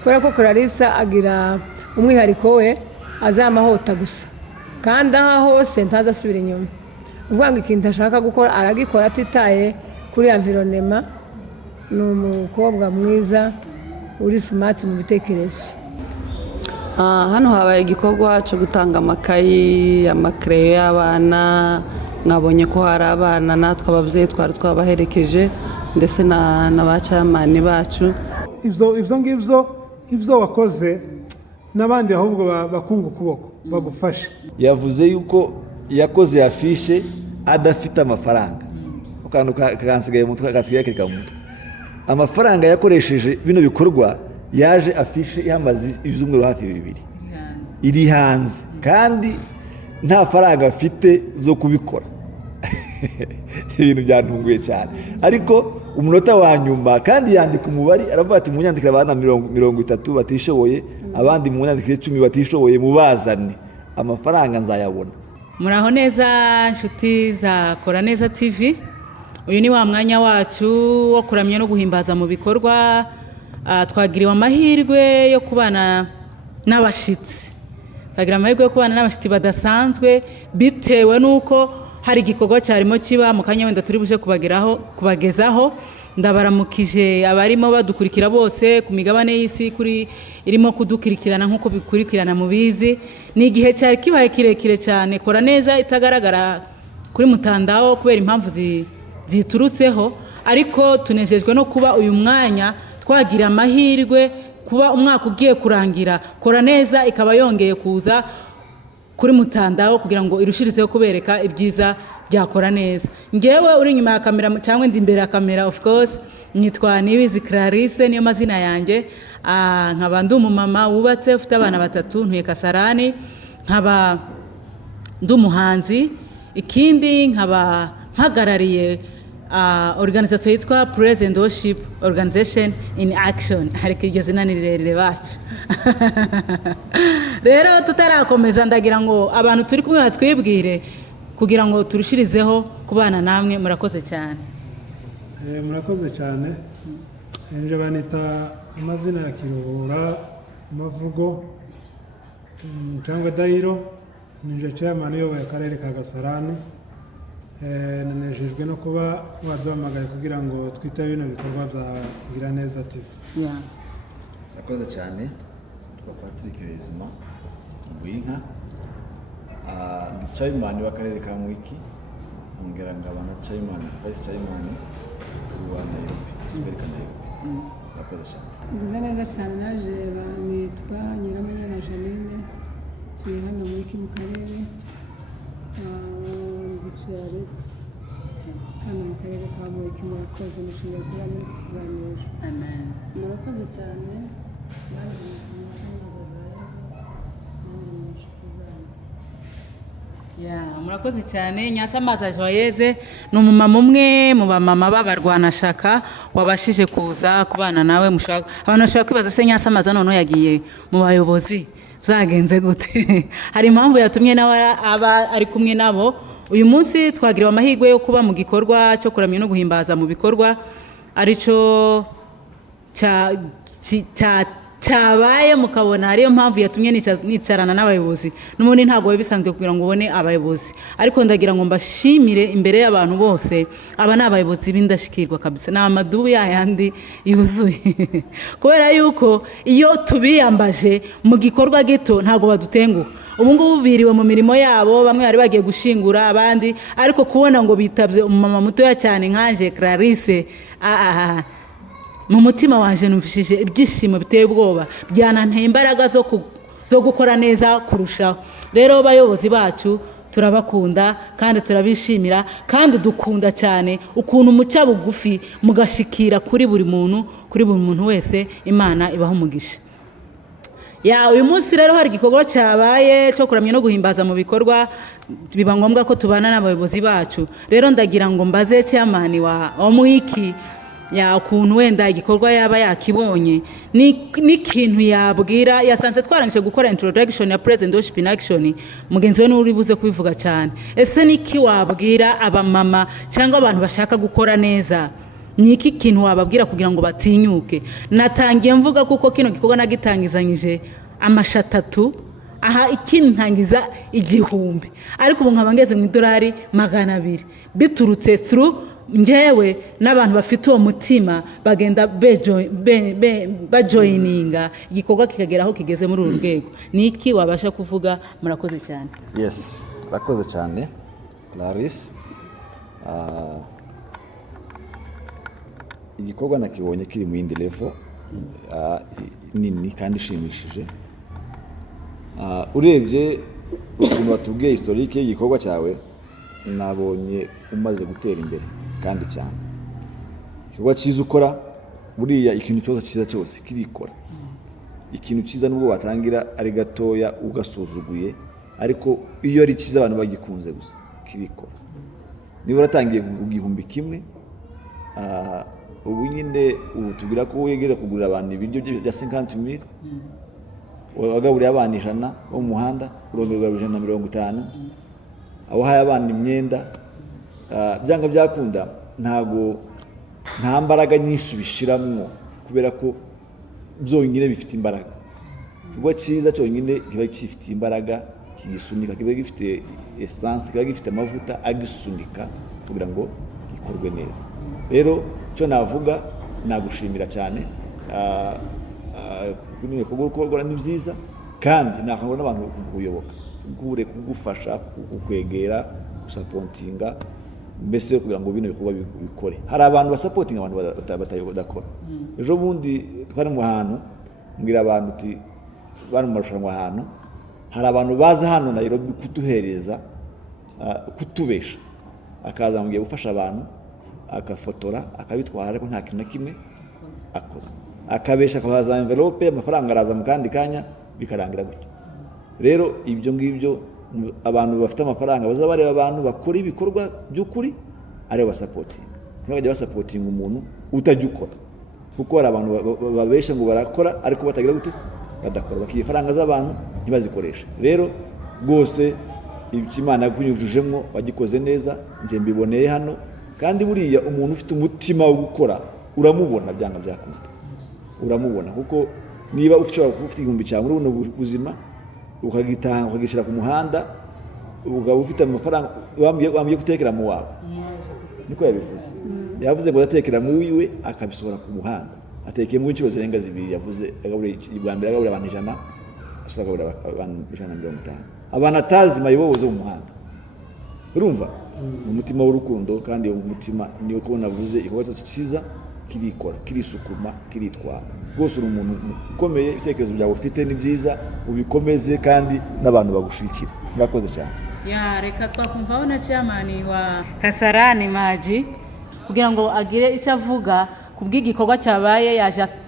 kubera ko Clarissa agira umwihariko we azamahota gusa kandi aho hose ntazasubira inyuma uvuga ngo ikintu ashaka gukora aragikora atitaye kuri environnement ni umukobwa mwiza uri smart mu bitekerezo. Hano habaye igikorwa cyo gutanga amakayi amakereyo y'abana mwabonye ko hari abana natwe ababyeyi twari twabaherekeje ndetse na ba chairman bacu. Ibyo wakoze n'abandi ahubwo bakunga ukuboko bagufashe. Yavuze yuko yakoze afishe adafite amafaranga ukantu kansigaye mu mutwe kasigaye kirika mu mutwe. Amafaranga yakoresheje bino bikorwa yaje afishe yamaze ibyumweru hafi 2 iri hanze kandi nta faranga afite zo kubikora. Ibintu byantunguye cyane ariko umunota wa nyuma kandi yandika umubari aravuga ati munyandikira abana 30 batishoboye abandi munyandikire 10 batishoboye mubazane amafaranga nzayabona. Muraho neza nshuti za Kora Neza TV. Uyu ni wa mwanya wacu wo kuramya no guhimbaza mu bikorwa. Twagiriwe amahirwe yo kubana n'abashitsi. Twagira amahirwe yo kubana n'abashitsi badasanzwe bitewe nuko hari igikorwa cyarimo kiba mu kanya wenda turi buje kubagezaho. Ndabaramukije abarimo badukurikira bose ku migabane y'isi kuri irimo kudukurikirana nkuko bikurikirana mu bizi. Ni igihe cyari kibaye kirekire cyane Kora Neza itagaragara kuri mutandao kubera impamvu ziturutseho ariko tunejejwe no kuba uyu mwanya twagira amahirwe kuba umwaka ugiye kurangira Kora Neza ikaba yongeye kuza kuri mutandao kugira ngo irushirizeho kubereka ibyiza bya Kora Neza. Ngewe uri nyuma ya kamera cyangwa ndi imbere ya kamera of course nitwa Nibizi Clarisse niyo mazina yanjye. Nkaba ndi umumama wubatse ufite abana 3 ntuye Kasarani, nkaba ndi umuhanzi, ikindi nkaba mpagarariye organization yitwa Praise and Worship Organization in Action. Hariko iryo zina ni rirerire bacu. Rero tutarakomeza ndagira ngo abantu turi kumwe batwibwire kugira ngo turushirizeho kubana namwe. Murakoze cyane. Murakoze cyane. Nje banita amazina ya Kiruhura Mavugo cyangwa Dairo. Nje chairman y'ubuyobozi akarere ka Gasarani. Nanejejwe no kuba waduhamagaye kugira ngo twite bino bikorwa bya Gira Neza TV. Murakoze cyane. Twa Patrick Rezuma Mwinka. Chairman w'akarere ka Mwiki. Ongera ngabana chairman, vice chairman wa Nairobi. Sibeka Nairobi. Murakoze cyane. Gira Neza cyane naje banitwa Nyiramanyana Janine. Turi hano Mwiki mu karere. Hano mu karere ka Mwiki murakoze mushinga kuba muri kuganira. Amen. Murakoze cyane. Murakoze cyane. Nyasamaza Joyeze ni umumama umwe mu bamama b'abarwanashaka wabashije kuza kubana nawe. Abantu bashaka kwibaza se Nyasamaza none yagiye mu bayobozi byagenze gute? Hari impamvu yatumye nawe aba ari kumwe nabo. Uyu munsi twagiriwe amahirwe yo kuba mu gikorwa cyo kuramya no guhimbaza mu bikorwa arico cyabaye mukabona ariyo mpamvu yatumye nicarana n'abayobozi. N'ubundi ntago bisanzwe kugira ngo ubone abayobozi ariko ndagira ngo mbashimire imbere y'abantu bose. Aba ni abayobozi b'indashikirwa kabisa, na amadubu yandi yuzuye kubera yuko iyo tubiyambaje mu gikorwa gito ntago badutenguha. Ubu ngubu biriwe mu mirimo yabo, bamwe bari bagiye gushingura abandi ariko kubona ngo bitabye umumama mutoya cyane nkanje Clarisse mu mutima wanje numvishije ibyishimo biteye ubwoba, byananteye imbaraga zo gukora neza kurushaho. Rero bayobozi bacu turabakunda kandi turabishimira kandi dukunda cyane ukuntu mucya bugufi mugashikira kuri buri muntu wese. Imana ibaho umugisha. Uyu munsi rero hari igikorwa cyabaye cyo kuramya no guhimbaza mu bikorwa, biba ngombwa ko tubana n'abayobozi bacu. Rero ndagira ngo mbaze chairman wa Mwiki ukuntu wenda igikorwa yaba yakibonye n'ikintu yabwira. Yasanze twarangije gukora introduction ya Praise and Worship in Action, mugenzi we n'uri buze kubivuga cyane. Ese niki wabwira abamama cyangwa abantu bashaka gukora neza ni iki kintu wababwira kugira ngo batinyuke? Natangiye mvuga kuko kino gikorwa nagitangizanyije amashatatu, aha ikintangiza 1000, ariko ubu nkaba ngeze mu idolari 200 biturutse through ngewe n'abantu bafite uwo mutima bagenda bajoyininga igikorwa kikagera aho kigeze muri uru rwego. Ni iki wabasha kuvuga? Murakoze cyane. Yes, murakoze cyane Clarisse. Igikorwa nakibonye kiri mu yindi level nini kandi ishimishije. Urebye ukuntu watubwiye historique y'igikorwa cyawe, nabonye umaze gutera imbere kandi cyane. Igikorwa cyiza ukora, buriya ikintu cyose cyiza cyose kirikora. Ikintu cyiza nubwo watangira ari gatoya ugasuzuguye, ariko iyo ari cyiza abantu bagikunze gusa kirikora. Niba uratangiye igihumbi kimwe, ubu nyine ubu tubwira ko wegera kugurira abantu ibiryo bya 50,000, wagaburiye abana 100 bo mu muhanda, urongerwa 150, aho haya abana imyenda, byanga byakunda nta mbaraga nyinshi bishiramwo, kubera ko byonyine bifite imbaraga. Ikigo cyiza cyonyine kiba gifite imbaraga, kigisunika, kiba gifite essence, kiba gifite amavuta agisunika kugira ngo gikorwe neza. Rero cyo navuga, nagushimira cyane. Kuko kugukorwa ni byiza, kandi nakangura n'abantu kukuyoboka, kugufasha, kukwegera, gusapotinga, mbese kugira ngo bino bikorwa bikore. Hari abantu basapotinga abantu batayobodakora. Ejo bundi twari mu hantu, mbwira abantu uti bari mu marushanwa ahantu, hari abantu baza hano Nairobi kutuhereza, kutubesha, akaza ngiye gufasha abantu, akafotora, akabitwara, ariko nta kintu na kimwe akoze. Akabesha, akabaza envelope, amafaranga araza mu kandi kanya, bikarangira gutyo. Rero ibyo ngibyo, abantu bafite amafaranga baza bareba abantu bakora ibikorwa by'ukuri, aribo basapotinga. Ntibajya basapotinga umuntu utajya ukora, kuko hari abantu babesha ngo barakora ariko batagira gute, badakora, bakiye faranga z'abantu ntibazikoresha. Rero rwose Imana yakunyujujemo, wagikoze neza, nje mbiboneye hano. Kandi buriya umuntu ufite umutima wo gukora uramubona, byanga byakunda uramubona, kuko niba ufite igihumbi cyawe muri buno buzima, ukagitanga ukagishira ku muhanda, ukaba ufite amafaranga, wambye gutekera mu wawe, niko yabivuze. Yavuze ngo yatekera mu wiwe, akabisohora ku muhanda, atekeye mu inshuro zirenga 2. Yavuze agabure ibambere, agabure abantu 100, asagabure abantu 150. Abantu atazi mayibobozo mu muhanda. Urumva umutima w'urukundo, kandi umutima niyo ko navuze ikibazo cyiza kirikora, kirisukuma, kiritwara. Rwose uri umuntu ukomeye, ibitekerezo byawe ufite ni byiza, ubikomeze kandi n'abantu bagushikira. Murakoze cyane. Reka twakumvaho na chairman wa Kasarani Maji kugira ngo agire icyo avuga kubw'igikorwa cyabaye.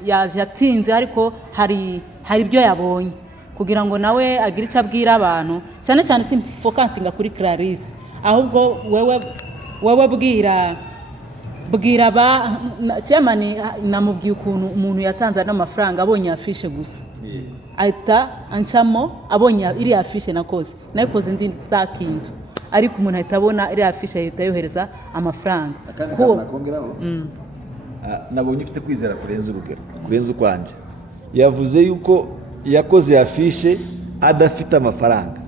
Yaje atinze, ariko hari ibyo yabonye, kugira ngo nawe agire icyo abwira abantu, cyane cyane si focusinga kuri Clarisse, ahubwo wewe bwira ba chairman. Namubwiye ukuntu umuntu yatanze n'amafaranga abonye afishe gusa, ahita ancamo, abonye iri afishe nakoze ndi takintu, ariko umuntu ahita abona iri afishe, ahita yohereza amafaranga. Ko nakongeraho, nabonye ufite kwizera kurenza urugero, kurenza ukwanjye. Yavuze yuko yakoze afishe adafite amafaranga,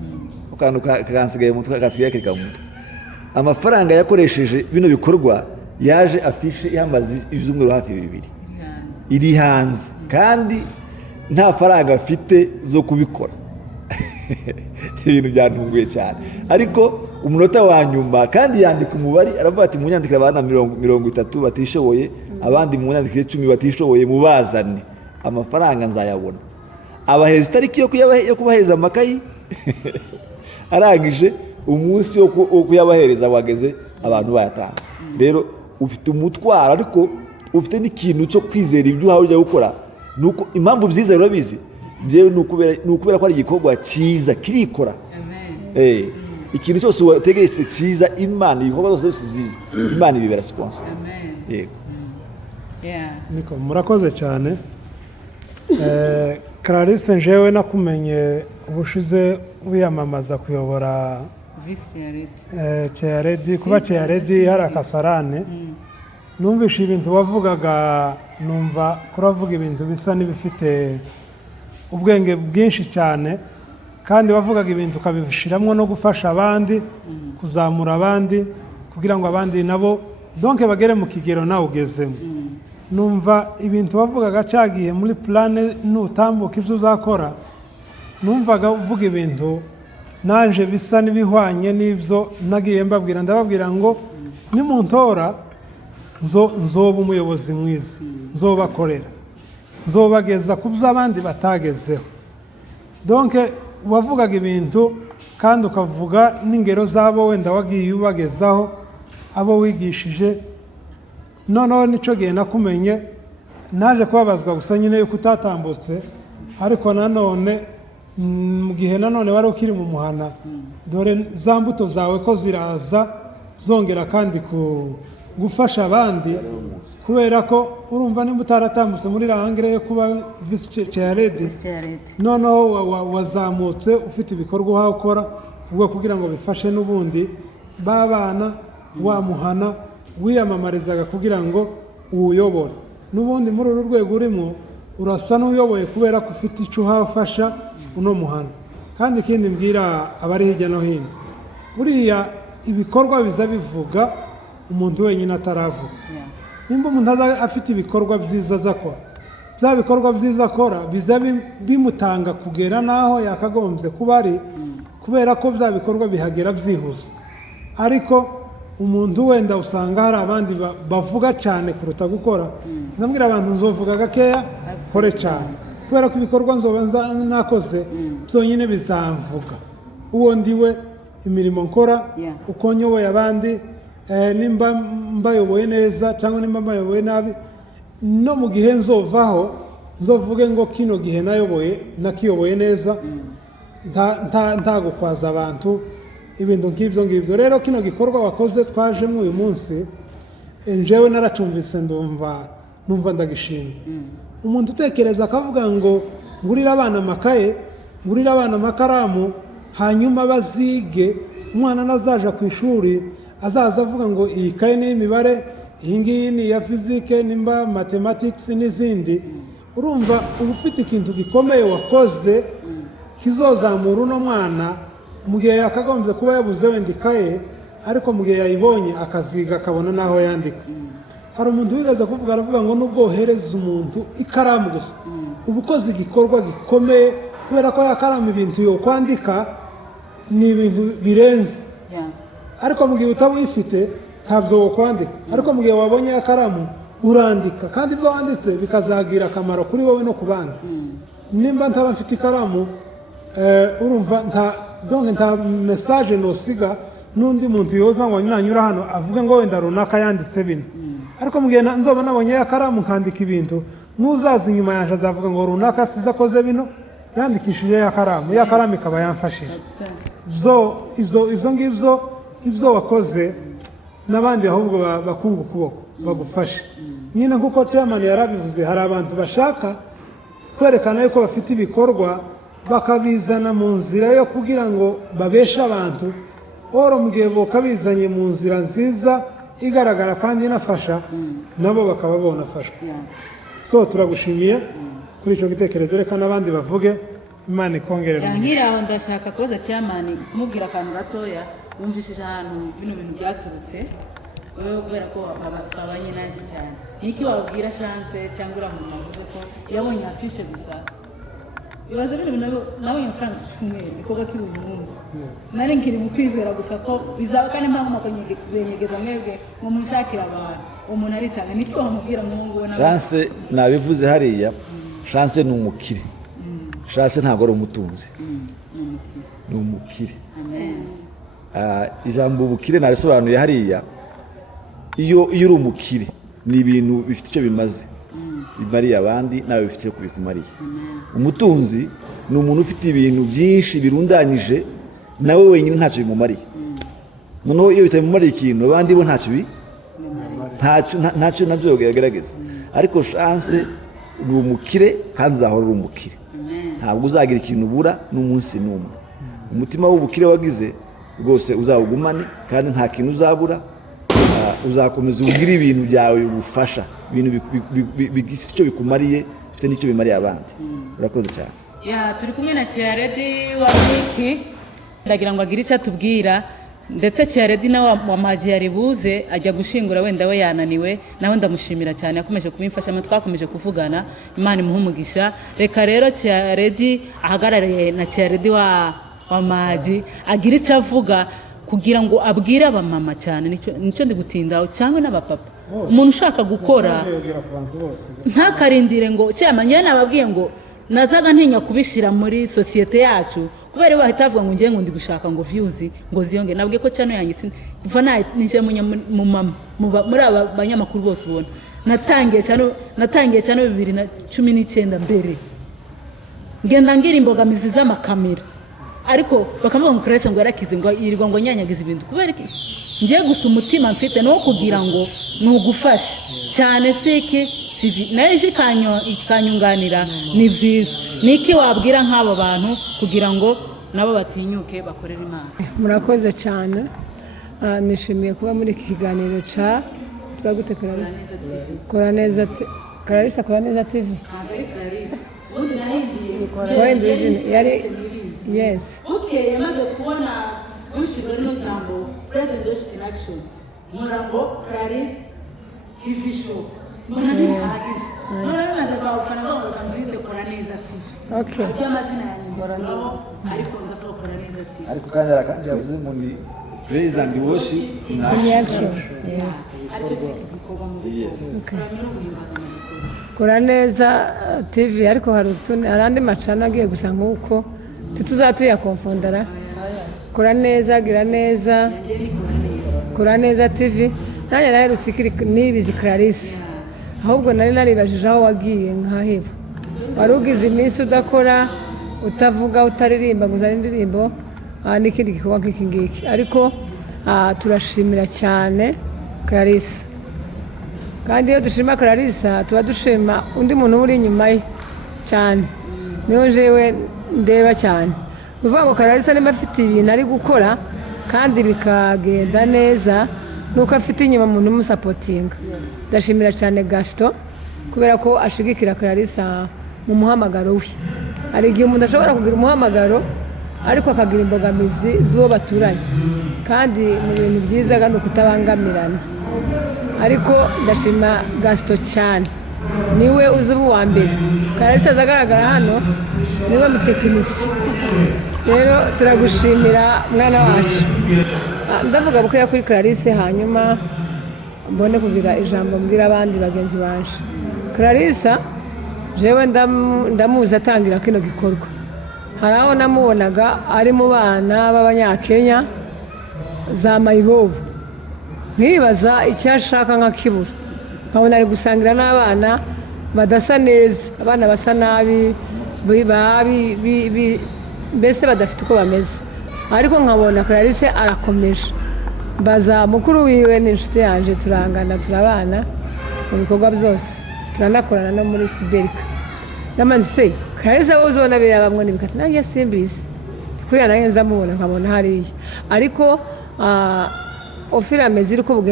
ukantu kansigaye mu mutwe, kasigaye kirika mu mutwe. Amafaranga yakoresheje bino bikorwa, yaje afishe ihamaze ibyumweru hafi 2 iri hanze, kandi nta faranga afite zo kubikora. Ibintu byantunguye cyane, ariko umunota wa nyuma kandi yandika umubare, aravuga ati munyandikira abana 30 batishoboye, abandi munyandikire 10 batishoboye, mubazane amafaranga nzayabona. Abaheza itariki yo kubaheza amakayi, arangije umunsi wo kuyabahereza wageze, abantu bayatanze. Rero ufite umutwaro, ariko ufite n'ikintu cyo kwizera ibyo uhawe ujya gukora. Nuko impamvu byiza urabizi, ngewe nukubera ko ari igikorwa cyiza kirikora. Ikintu cyose wategereje cyiza, Imana ibikorwa byose byiza, Imana ibibera sponsor. Yego. Niko murakoze cyane. Clarisse, njewe nakumenye ubushize wiyamamaza kuyobora Chairlady, kuba Chairlady hari Kasarane. numvishe ibintu wavugaga, numva kuravuga ibintu bisa n'ibifite ubwenge bwinshi cyane, kandi wavugaga ibintu ukabishyiramo no gufasha abandi, kuzamura abandi kugira ngo abandi nabo donke bagere mu kigero nawe ugezemo. Numva ibintu wavugaga cyagiye muri plane nutambuka ibyo uzakora, numvaga uvuga ibintu nanje bisa n'ibihwanye n'ibyo nagiye mbabwira. Ndababwira ngo nimuntora nzoba umuyobozi mwiza, nzobakorera, nzobageza ku byo abandi batagezeho. Donke wavugaga ibintu kandi ukavuga n'ingero z'abo wenda wagiye ubagezaho, abo wigishije. Noneho nicyo gihe nakumenye, naje kubabazwa gusa nyine yuko utatambutse, ariko nanone mu gihe nanone wari ukiri mu muhana, dore za mbuto zawe ko ziraza zongera kandi gufasha abandi, kubera ko urumva nimba utaratambutse muri rangire yo kuba vice chairlady, noneho wazamutse ufite ibikorwa uhawe ukora ubwo kugira ngo bifashe n'ubundi babana, wamuhana wiyamamarizaga kugira ngo uwuyobore. N'ubundi muri uru rwego urimo urasa n'uyoboye kubera ko ufite icyo uhafasha uno muhana. Kandi ikindi mbwira abari hirya no hino, buriya ibikorwa biza bivuga umuntu wenyine ataravuga. Nimba umuntu afite ibikorwa byiza azakora, bya bikorwa byiza akora biza bimutanga kugera naho yakagombye kuba ari, kubera ko bya bikorwa bihagera byihuse. Ariko umuntu wenda usanga hari abandi bavuga cyane kuruta gukora. Ndabwira abantu nzovuga gakeya kore cyane, kubera ko ibikorwa nzoba nakoze byonyine bizamvuga uwo ndiwe, imirimo nkora, uko nyoboye abandi, nimba mbayoboye neza cyangwa nimba mbayoboye nabi. No mu gihe nzovaho nzovuge ngo kino gihe nayoboye nakiyoboye neza, nta gukwaza abantu ibintu nk'ibyo ngibyo. Rero kino gikorwa wakoze twajemo uyu munsi, njyewe naracumvise numva ndagishima. Umuntu utekereza akavuga ngo ngurira abana amakaye, ngurira abana amakaramu, hanyuma bazige, umwana nazaja ku ishuri azaza avuga ngo iyi kaye ni imibare, iyi ngiyi ni iya fizike, nimba mathematics n'izindi. Urumva uba ufite ikintu gikomeye wakoze kizozamura uno mwana mu gihe yakagombye kuba yabuze wenda ikaye, ariko mu gihe yayibonye akaziga akabona n'aho yandika. Hari umuntu wigeze kuvuga, aravuga ngo nubwo wohereza umuntu ikaramu gusa uba ukoze igikorwa gikomeye, kubera ko yakaramu ibintu yo kwandika ni ibintu birenze. Ariko mu gihe utaba uyifite ntabyo wo kwandika, ariko mu gihe wabonye yakaramu urandika, kandi ibyo wanditse bikazagira akamaro kuri wowe no ku bandi. Nimba ntaba mfite ikaramu, urumva nta message nosiga n'undi muntu yoza ngo nanyura hano avuga ngo wenda runaka yanditse bino. Ariko mu gihe nzoba nabonye yakaramu nkandika ibintu, n'uzaza inyuma yaje azavuga ngo runaka siza akoze bino, yandikishije yakaramu ikaba yamfashije. Izo ngizo ibyo wakoze n'abandi ahubwo bakunga ukuboko bagufashe. Nyine nk'uko chairman yarabivuze, hari abantu bashaka kwerekana yuko bafite ibikorwa bakabizana mu nzira yo kugira ngo babeshe abantu. Oro mu gihe bakabizanye mu nzira nziza igaragara kandi inafasha, nabo bakaba bonafashwa. So turagushimiye kuri icyo gitekerezo, reka n'abandi bavuge. Imana ikongerera. Nkiraho ndashaka kubaza chairman kumubwira akantu gatoya. Wumvishije ahantu bino bintu byaturutse, wewe kubera ko twabanye naje cyane, niki wabwira Chance cyangwa uramuntu wavuze ko yabonye afishe gusa? Ibaze bino nawe amafaranga cyumweru nikoga kiri umunsi, nari nkiri mu kwizera gusa ko bizaba kandi mpamvu makonyenyegeza mwebwe ngo mushakira abantu umuntu aritanga. Niki wamubwira Mungu we? Chance nabivuze hariya, Chance ni umukire. Chance ntabwo ari umutunzi, ni umukire. Ijambo ubukire narisobanuye hariya. Iyo uri umukire ni ibintu bifite icyo bimaze, bimariye abandi nawe bifite icyo kubikumariye. Umutunzi ni umuntu ufite ibintu byinshi birundanyije, nawe wenyine ntacyo bimumariye. Noneho iyo bitamumariye ikintu, abandi bo ntacyo nabyo bigaragaza. Ariko Chance ni umukire kandi uzahora uri umukire, ntabwo uzagira ikintu ubura n'umunsi n'umwe. Umutima w'ubukire wagize rwose uzawugumane, kandi nta kintu uzabura. uzakomeza ugire ibintu byawe bigufasha, ibintu bifite icyo bikumariye, bifite n'icyo bimariye abandi. Urakoze cyane. Turi kumwe na Kiyaredi wa Miki, ndagira ngo agire icyo atubwira, ndetse Kiyaredi nawe wamagiye yari buze ajya gushingura, wenda we yananiwe, nawe ndamushimira cyane, yakomeje kubimfashamo, twakomeje kuvugana, Imana imuhe umugisha. Reka rero Kiyaredi ahagarariye na Kiyaredi wa Magi agira icyo avuga kugira ngo abwire abamama cyane, nicyo ndi gutindaho, cyangwa n'abapapa. Umuntu ushaka gukora ntakarindire ngo cyama, njye nababwiye ngo nazaga ntinya kubishyira muri sosiyete yacu, kubera bahita bavuga ngo ngiye ngo ndi gushaka ngo views ngo ziyonge. Nabwiye ko cyane yanjye kuva nije mu mama muri aba banyamakuru bose ubona natangiye cyane 2019 mbere ngenda ngira imbogamizi z'amakamera, ariko bakavuga ngo Clarisse ngo yarakize ngo yirirwa ngo nyanyagize ibintu, kubera iki ngiye gusa umutima mfite no kugira ngo nugufashe cyane siki naje ikanyunganira. Ni byiza, niki wabwira nk'abo bantu kugira ngo nabo batinyuke bakorera Imana? Murakoze cyane, nishimiye kuba muri iki kiganiro twagute Kora Neza Clarisse Kora Neza TV. Yari yes. Okay, yamaze kubona ushibwe n'ijambo President in Action. Murambo Clarisse TV show. Mbona bihagije. None bakana bazinde Kora Neza TV. Okay. Amazina yanjye Kora Neza, ariko ndakora Neza TV. Ariko kandi yavuze ngo ni President Worship in Action. Ariko gikorwa mu Kora Neza TV, ariko hari andi macana agiye gusa nk'uko tuzatuya konfondara. Kora Neza, Gira Neza, Kora Neza TV. Nanjye naherutse nibizi Clarisse, ahubwo nari naribajije aho wagiye nkaheba. Wari ugize iminsi udakora, utavuga, utaririmba ngo uzane indirimbo n'ikindi gikorwa nk'iki ngiki, ariko turashimira cyane Clarisse. Kandi iyo dushima Clarisse tuba dushima undi muntu uri inyuma ye cyane, niyo jewe ndeba cyane. Uvuga ngo Clarisse niba afite ibintu ari gukora kandi bikagenda neza, nuko afite inyuma umuntu umusapotinga. Ndashimira cyane Gaston kubera ko ashigikira Clarisse mu muhamagaro we. Hari igihe umuntu ashobora kugira umuhamagaro ariko akagira imbogamizi z'uwo baturanye, kandi mu bintu byiza kandi kutabangamirana. Ariko ndashima Gaston cyane, niwe uzi uwa mbere. Clarisse azagaragara hano niwe mutekinisi. Rero turagushimira mwana wacu. Ndavuga bukeya kuri Clarisse, hanyuma mbone kugira ijambo mbwira abandi bagenzi banje. Clarisse jewe ndamuzi atangira kino gikorwa. Hari aho namubonaga ari mu bana b'Abanyakenya za mayibobo, nkibaza icyo ashaka nkakibura, nkabona ari gusangira n'abana badasa neza, abana basa nabi, mbese badafite uko bameze, ariko nkabona Clarisse arakomeje. Mbaza mukuru wiwe n'inshuti yanjye, turangana, turabana mu bikorwa byose, turanakorana no muri Siberika. Namanze Clarisse wowe uzona biraba bamwe n'ibikati, nanjye simbizi kuriya nanjye nzamubona nkabona hariya, ariko ofira ameze uko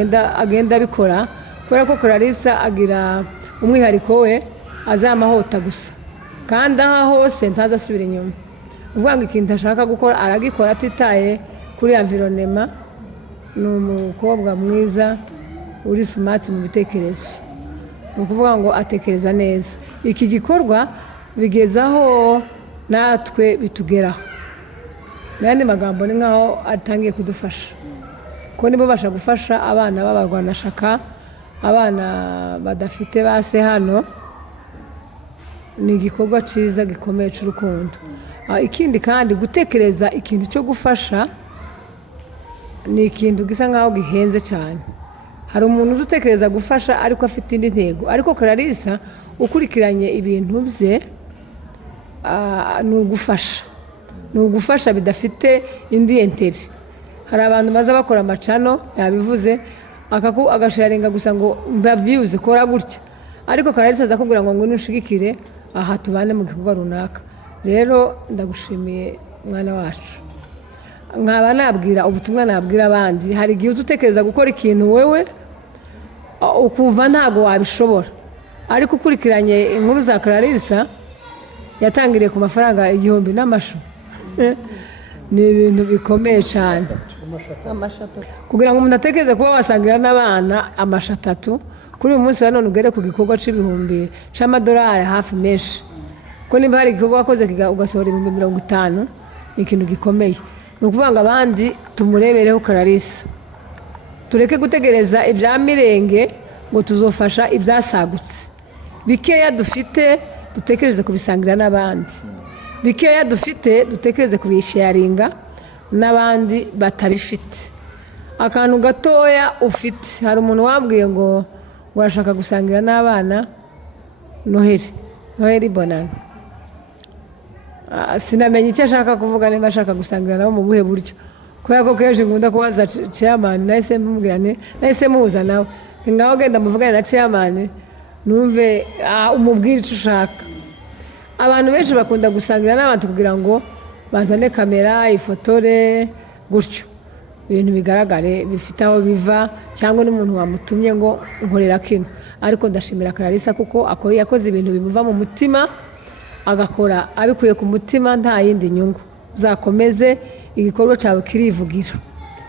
agenda abikora, kubera ko Clarisse agira umwihariko we, azamahota gusa, kandi aho hose ntazasubira inyuma. Uvuga ngo ikintu ashaka gukora aragikora atitaye kuri environnement. Ni umukobwa mwiza uri smart mu bitekerezo, ni ukuvuga ngo atekereza neza. Iki gikorwa bigezaho natwe bitugeraho, n'andi magambo ni nkaho atangiye kudufasha, ko nibo basha gufasha abana b'abarwanashaka, abana badafite base hano. Ni igikorwa cyiza gikomeye cy'urukundo. Ikindi kandi gutekereza ikintu cyo gufasha ni ikintu gisa nkaho gihenze cyane. Hari umuntu uzi utekereza gufasha ariko afite indi ntego, ariko Clarisse ukurikiranye ibintu bye ni ugufasha bidafite indi enteri. Hari abantu baza bakora amacano, yabivuze agasharinga gusa ngo mba views kora gutya, ariko Clarisse aza kubwira ngo nushigikire aha tubane mu gikorwa runaka. Rero ndagushimiye mwana wacu. Nkaba nabwira ubutumwa nabwira abandi, hari igihe utekereza gukora ikintu wewe ukumva ntabwo wabishobora ariko ukurikiranye inkuru za Clarissa yatangiriye ku mafaranga 1,000 n'amashu ni ibintu bikomeye cyane kugira ngo umuntu atekereze kuba wasangira n'abana amashu 3 kuri uyu munsi wa none ugere ku gikorwa c'ibihumbi c'amadolari hafi menshi ko niba hari igikorwa wakoze ugasohora 50,000 ni ikintu gikomeye ni ukuvuga ngo abandi tumurebereho Clarissa tureke gutegereza ibya mirenge ngo tuzofasha ibyasagutse bikeya dufite dutekereze kubisangira n'abandi bikeya dufite dutekereze kubisharinga n'abandi batabifite akantu gatoya ufite hari umuntu wabwiye ngo arashaka gusangira n'abana Noheli bonana sinamenye icyo ashaka kuvuga niba ashaka gusangira nabo mu buhe buryo kubera ko kenshi ngunda kubaza chairman nahise mbumubwirane nahise muhuza nawe ngaho genda muvugane na chairman numve umubwire icyo ushaka abantu benshi bakunda gusangira n'abantu kugira ngo bazane kamera ifotore gutyo ibintu bigaragare bifite aho biva cyangwa n'umuntu wamutumye ngo nkorera kino ariko ndashimira Clarissa kuko yakoze ibintu bimuva mu mutima agakora abikuye ku mutima nta yindi nyungu uzakomeze igikorwa cyawe kirivugira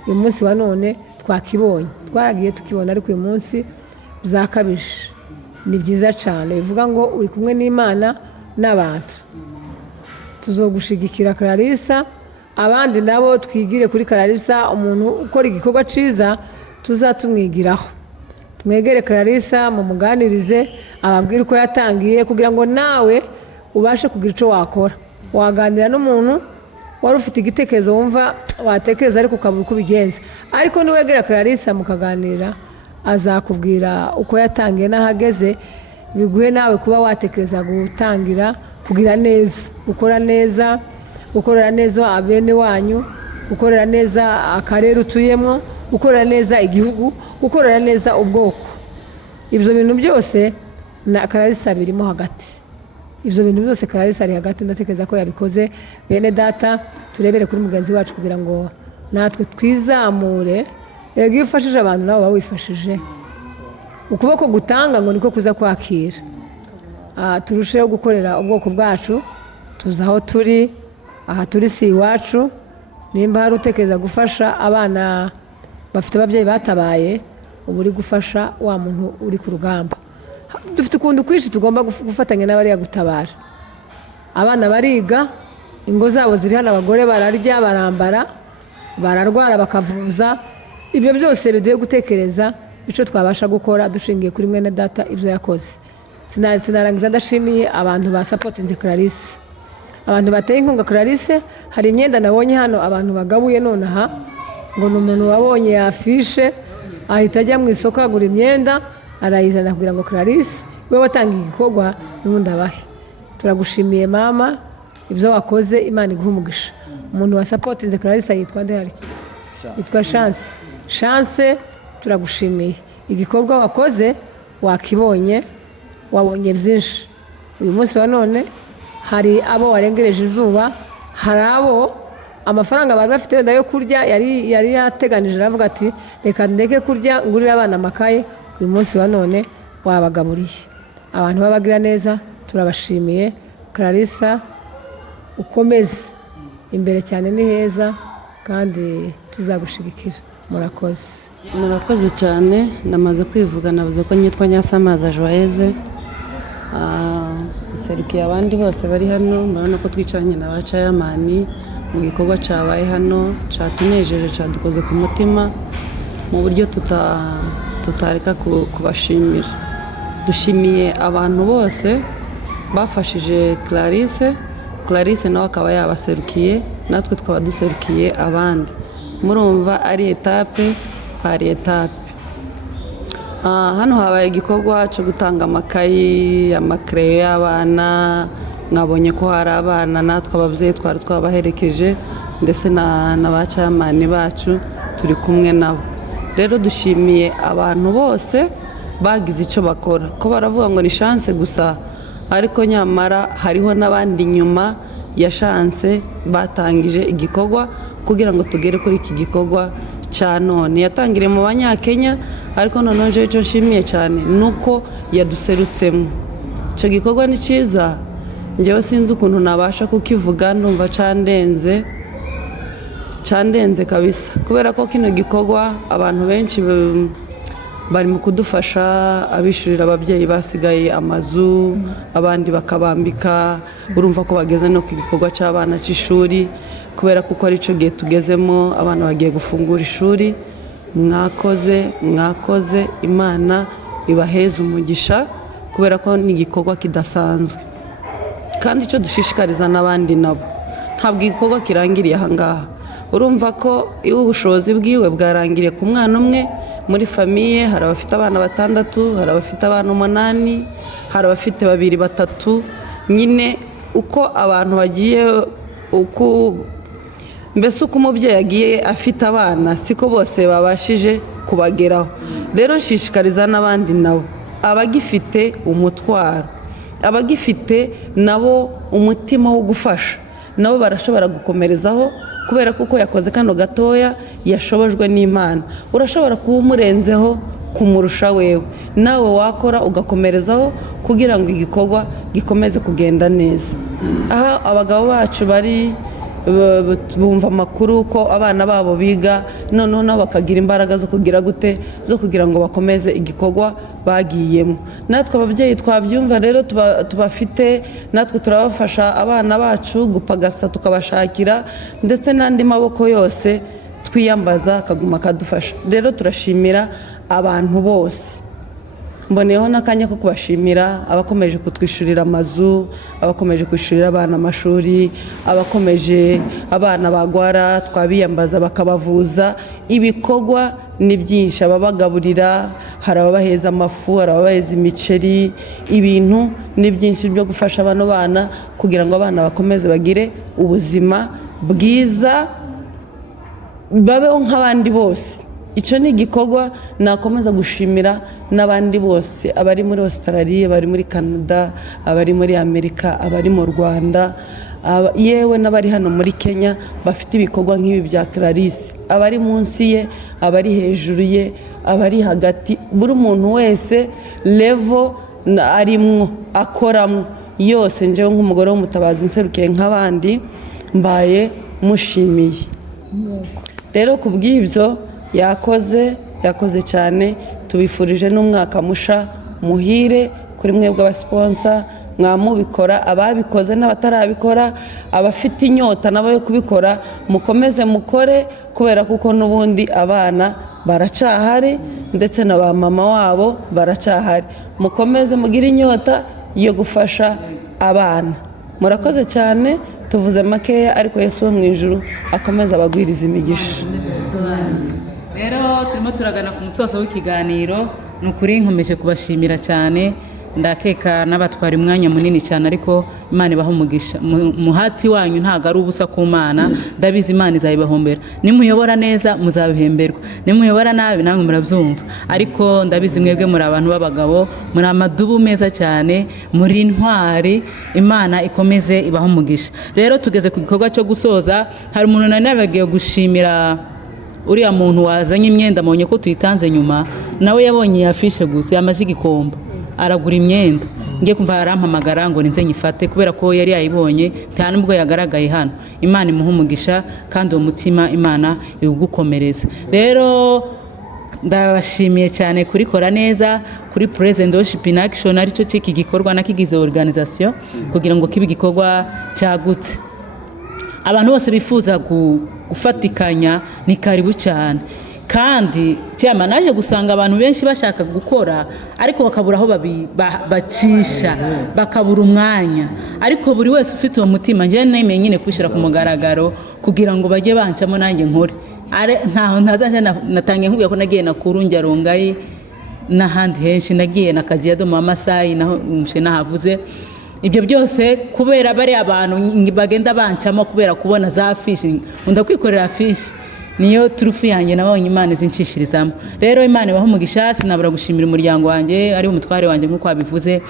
uyu munsi wa none twakibonye twaragiye tukibona ariko uyu munsi byakabije ni byiza cyane bivuga ngo uri kumwe n'Imana n'abantu tuzogushigikira Clarissa abandi nabo twigire kuri Clarissa umuntu ukora igikorwa cyiza tuzatumwigiraho tumwegere Clarissa mu muganirize ababwire uko yatangiye kugira ngo nawe ubashe kugira icyo wakora waganira n'umuntu wari ufite igitekerezo wumva watekereza ariko ukabura uko ubigenza ariko niwegera Clarissa mukaganira azakubwira uko yatangiye n'ahageze biguhe nawe kuba watekereza gutangira kugira neza gukorera neza abene wanyu gukorera neza akarere utuyemo gukorera neza igihugu gukorera neza ubwoko ibyo bintu byose na Clarissa birimo hagati ibyo bintu byose Clarissa ari hagati ndatekereza ko yabikoze bene data turebere kuri mugenzi wacu kugira ngo natwe twizamure yego iyo ufashije abantu nabo bawifashije ukuboko gutanga ngo niko kuza kwakira turusheho gukorera ubwoko bwacu tuzi aho turi aha turi si iwacu nimba hari utekereza gufasha abana bafite ababyeyi batabaye uba uri gufasha wa muntu uri ku rugamba dufite ukuntu kwinshi tugomba gufatanya n'abariya gutabara abana bariga ingo zabo ziri hano abagore bararya barambara bararwara bakavuza ibyo byose biduhe gutekereza icyo twabasha gukora dushingiye kuri mwene data ibyo yakoze sinarangiza ndashimiye abantu basapotinze Clarissa abantu bateye inkunga Clarissa hari imyenda nabonye hano abantu bagabuye nonaha ngo ni umuntu wabonye yafishe ahita ajya mu isoko agura imyenda arayizana kugira ngo Clarissa we watanga igikorwa n'ubundi abahe turagushimiye mama ibyo wakoze Imana iguha umugisha umuntu wasapotinze Clarissa yitwa ndahari yitwa Chance turagushimiye igikorwa wakoze wakibonye wabonye byinshi uyu munsi wa none hari abo warengereje izuba hari abo amafaranga bari bafite wenda yo kurya yari yateganije aravuga ati reka ndeke kurya ngurire abana amakaye uyu munsi wa none wabagaburiye abantu babagira neza turabashimiye Clarissa ukomeze imbere cyane ni heza kandi tuzagushigikira murakoze cyane namaze kwivuga navuze ko nyitwa Nyasamaza Joyeuse serukiye abandi bose bari hano murabona ko twicaranye na ba chairman mu gikorwa cyabaye hano cyatunejeje cyadukoze ku mutima mu buryo tutareka kubashimira dushimiye abantu bose bafashije Clarisse nawe akaba yabaserukiye natwe twaba duserukiye abandi murumva ari etape hari etape hano habaye igikorwa cyo gutanga amakayi amakereyo y'abana mwabonye ko hari abana natwe ababyeyi twari twabaherekeje ndetse na ba chairman bacu turi kumwe nabo rero dushimiye abantu bose bagize icyo bakora ko baravuga ngo ni Chance gusa ariko nyamara hariho n'abandi nyuma ya Chance batangije igikorwa kugira ngo tugere kuri iki gikorwa cya none yatangiriye mu banyakenya ariko noneho jewe icyo nshimiye cyane ni uko yaduserutsemo. Icyo gikorwa ni cyiza, njyewe sinzi ukuntu nabasha kukivuga, ndumva cyandenze kabisa, kubera ko kino gikorwa abantu benshi bari mu kudufasha, abishyurira ababyeyi basigaye amazu, abandi bakabambika, urumva ko bageze no ku gikorwa cy'abana cy'ishuri, kubera ko ari cyo gihe tugezemo, abana bagiye gufungura ishuri. Mwakoze, Imana ibaheze umugisha, kubera ko ni igikorwa kidasanzwe. Kandi icyo dushishikariza n'abandi nabo, ntabwo igikorwa kirangiriye aha ngaha. Urumva ko iyo ubushobozi bwiwe bwarangiriye ku mwana umwe muri famiye, hari abafite abana 6, hari abafite abana 8, hari abafite 2, 3, nyine uko abantu bagiye mbese uko umubyeyi agiye afite abana siko bose babashije kubageraho. Rero nshishikariza n'abandi nabo, abagifite umutwaro, abagifite nabo umutima wo gufasha, nabo barashobora gukomerezaho, kubera kuko yakoze kano gatoya yashobojwe n'Imana. Urashobora kuba umurenzeho kumurusha wewe, nawe wakora ugakomerezaho kugira ngo igikorwa gikomeze kugenda neza. Aha abagabo bacu bari bumva amakuru ko abana babo biga, noneho nabo bakagira imbaraga zo kugira gute, zo kugira ngo bakomeze igikorwa bagiyemo. Natwe ababyeyi twabyumva rero tubafite, natwe turabafasha abana bacu gupagasa, tukabashakira, ndetse n'andi maboko yose twiyambaza akaguma akadufasha. Rero turashimira abantu bose, mboneyeho n'akanya ko kubashimira abakomeje kutwishyurira amazu, abakomeje kwishyurira abana amashuri, abakomeje abana bagwara twabiyambaza bakabavuza. Ibikorwa ni byinshi, ababagaburira, hari ababaheza amafu, hari ababaheza imiceri, ibintu ni byinshi byo gufasha bano bana kugira ngo abana bakomeze bagire ubuzima bwiza, babeho nk'abandi bose. Icyo ni igikorwa nakomeza gushimira n'abandi bose, abari muri Australia, abari muri Canada, abari muri Amerika, abari mu Rwanda, yewe n'abari hano muri Kenya bafite ibikorwa nk'ibi bya Clarisse, abari munsi ye, abari hejuru ye, abari hagati, buri muntu wese level arimwo akoramo yose. Njyewe nk'umugore w'umutabazi nserukiye nk'abandi, mbaye mushimiye. Rero ku bw'ibyo yakoze cyane, tubifurije n'umwaka musha muhire kuri mwebwe abasponsa, mwamubikora, ababikoze n'abatarabikora, abafite inyota nabo yo kubikora, mukomeze mukore, kubera kuko n'ubundi abana baracahari ndetse na ba mama wabo baracahari. Mukomeze mugire inyota yo gufasha abana. Murakoze cyane, tuvuze makeya, ariko Yesu wo mu ijuru akomeza abagwiriza imigisha. Rero turimo turagana ku musozo w'ikiganiro, ni ukuri nkomeje kubashimira cyane, ndakeka n'abatwara umwanya munini cyane, ariko Imana ibaha umugisha. Umuhati wanyu ntabwo ari ubusa ku Mana, ndabizi Imana izabibahombera. Nimuyobora neza muzabihemberwa, nimuyobora nabi namwe murabyumva, ariko ndabizi mwebwe muri abantu b'abagabo, muri amadubu meza cyane, muri intwari. Imana ikomeze ibaha umugisha. Rero tugeze ku gikorwa cyo gusoza. Hari umuntu nari nabagiye gushimira, uriya muntu wazanye imyenda, mbonye ko tuyitanze nyuma, nawe yabonye afishe gusa, yamaze igikombe aragura imyenda, ngiye kumva arampamagara ngo ninze nyifate, kubera ko yari yayibonye, nta nubwo yagaragaye hano. Imana imuha umugisha, kandi uwo mutima Imana iwugukomereza. Rero ndabashimiye cyane kuri Kora Neza, kuri Present Worship in Action, aricyo cy'iki gikorwa nakigize organisation kugira ngo kibe igikorwa cyagutse. Abantu bose bifuza gufatikanya ni karibu cyane, kandi cyama naje gusanga abantu benshi bashaka gukora, ariko bakabura aho bacisha, bakabura umwanya. Ariko buri wese ufite uwo mutima, njye nemeye nyine kubishyira ku mugaragaro kugira ngo bajye bancamo nanjye nkore. Ntaho ntazaje natangiye nkubwiye ko nagiye nakuru Njarongayi n'ahandi henshi, nagiye na Kajiado mu Masai naho nahavuze. Ibyo byose kubera bari abantu bagenda bancamo kubera kubona za fishi, unda kwikorera fishi. niyo turufu yanjye nabonye Imana izinshishirizamo. Rero Imana ibaha umugisha, sinabura gushimira umuryango wanjye ari umutware wanjye nk'uko wabivuze,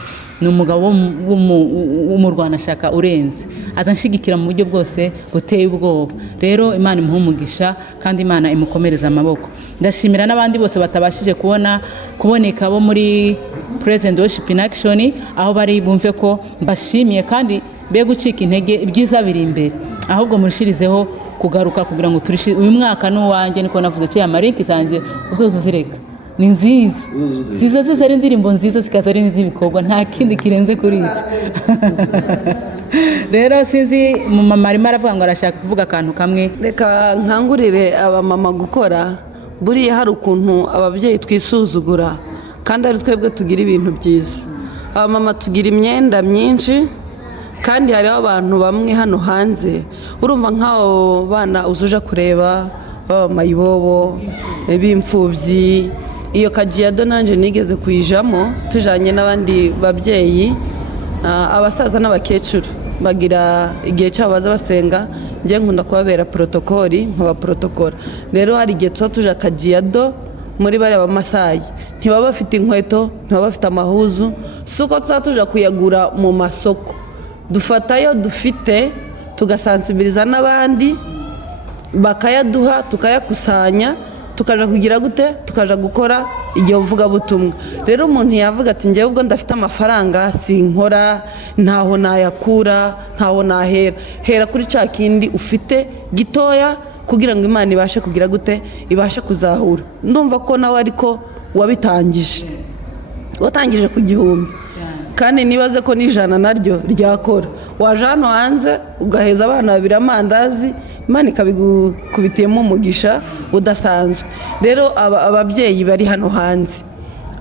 ni umugabo w'umurwanashyaka urenze, azanshigikira mu buryo bwose buteye ubwoba. Rero Imana imuha umugisha kandi Imana imukomereza amaboko. Ndashimira n'abandi bose batabashije kuboneka bo muri Praise and Worship in Action, aho bari bumve ko mbashimiye kandi be gucika intege, ibyiza biri imbere, ahubwo murushirizeho kugaruka kugira ngo uyu mwaka n'uwanjye, niko navuze cya marinki zanje uzoza uzireka ni nziza ziza ari indirimbo nziza zikaza ari n'iz'ibikorwa, nta kindi kirenze kuri icyo. Rero sinzi mama arimo aravuga ngo arashaka kuvuga akantu kamwe. Reka nkangurire abamama gukora, buriya hari ukuntu ababyeyi twisuzugura kandi ari twebwe tugira ibintu byiza. Abamama tugira imyenda myinshi kandi hariho abantu bamwe hano hanze, urumva nk'abo bana uzuja kureba b'abamayibobo b'imfubyi, iyo Kajiado nanjye nigeze kuyijamo tujanye n'abandi babyeyi, abasaza n'abakecuru bagira igihe cyabo baza basenga, njye nkunda kubabera protokoli nk'abaprotokora. Rero hari igihe tuza tuja Kajiado muri bariya b'Amasayi, ntibaba bafite inkweto, ntibaba bafite amahuzu, suko tuza tuja kuyagura mu masoko, dufatayo dufite tugasansibiriza n'abandi bakayaduha, tukayakusanya, tukaja kugira gute, tukaja gukora igihe uvuga butumwa. Rero umuntu yavuga ati njyewe ubwo ndafite amafaranga sinkora, ntaho nayakura, ntaho nahera. Hera kuri cya kindi ufite gitoya kugira ngo Imana ibashe kugira gute, ibashe kuzahura. Ndumva ko nawe ariko wabitangije, watangije ku 1,000, kandi nibaze ko n'ijana naryo ryakora. Waje hano hanze ugaheza abana 2 amandazi, Imana ikabigukubitiyemo umugisha udasanzwe. Rero ababyeyi bari hano hanze,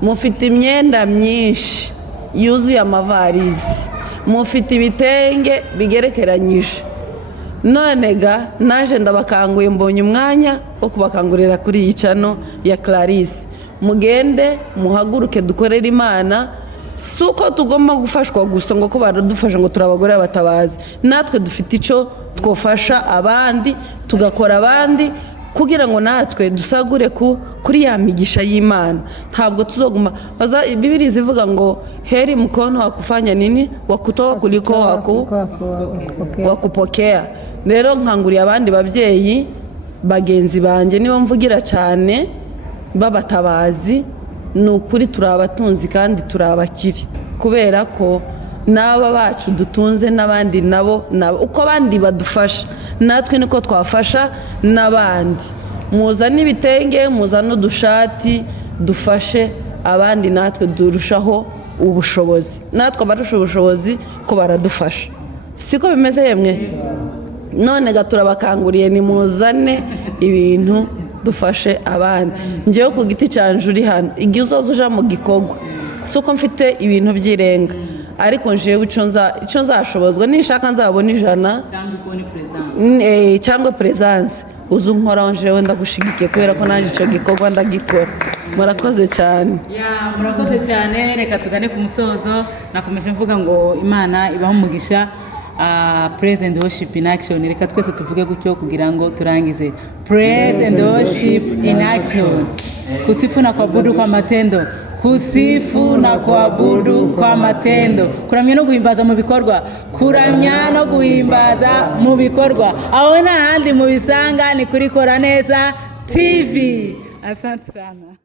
mufite imyenda myinshi yuzuye amavarizi, mufite ibitenge bigerekeranyije, none ga naje ndabakanguye, mbonye umwanya wo kubakangurira kuri iyi channel ya Clarisse. Mugende muhaguruke dukorera Imana, suko tugomba gufashwa gusa ngo ko baradufasha ngo turabagore abatabazi. Natwe dufite ico twofasha abandi, tugakora abandi kugira ngo natwe dusagure kuri ya migisha y'Imana. Ntabwo tuzoguma Biblia zivuga ngo heri mkono wakufanya nini, wakutoa kuliko wakupokea. Rero nkanguriye abandi babyeyi bagenzi banje nibo mvugira cyane babatabazi, ni ukuri turabatunzi kandi turabakiri, kubera ko n'aba bacu dutunze n'abandi nabo uko abandi badufasha natwe niko twafasha n'abandi. Muzana ibitenge, muzana udushati, dufashe abandi, natwe durushaho ubushobozi, natwe abarusha ubushobozi ko baradufasha. Siko bimeze yemwe? None turabakanguriye nimuzane ibintu dufashe abandi. Njyewe ku giti cyanje uri hano, igihe uzoza uja mu gikorwa suko mfite ibintu by'irenga, ariko njewe ico nzashobozwa, nishaka nzabona 100 cyangwa presence uzu nkora, njewe ndagushigikiye kubera ko nanjye ico gikorwa ndagikora. Murakoze cyane. Murakoze cyane. Reka tugane ku musozo. Nakomeje mvuga ngo Imana ibaho umugisha. Praise and Worship in Action, reka twese tuvuge gutyo kugira ngo turangize. Praise and Worship in Action. Kusifu na kuabudu kwa matendo, kusifu na kuabudu kwa matendo, kuramya no guhimbaza mu bikorwa, kuramya no guhimbaza mu bikorwa. Aho nta handi mubisanga ni kuri Kora Neza TV. Asante sana.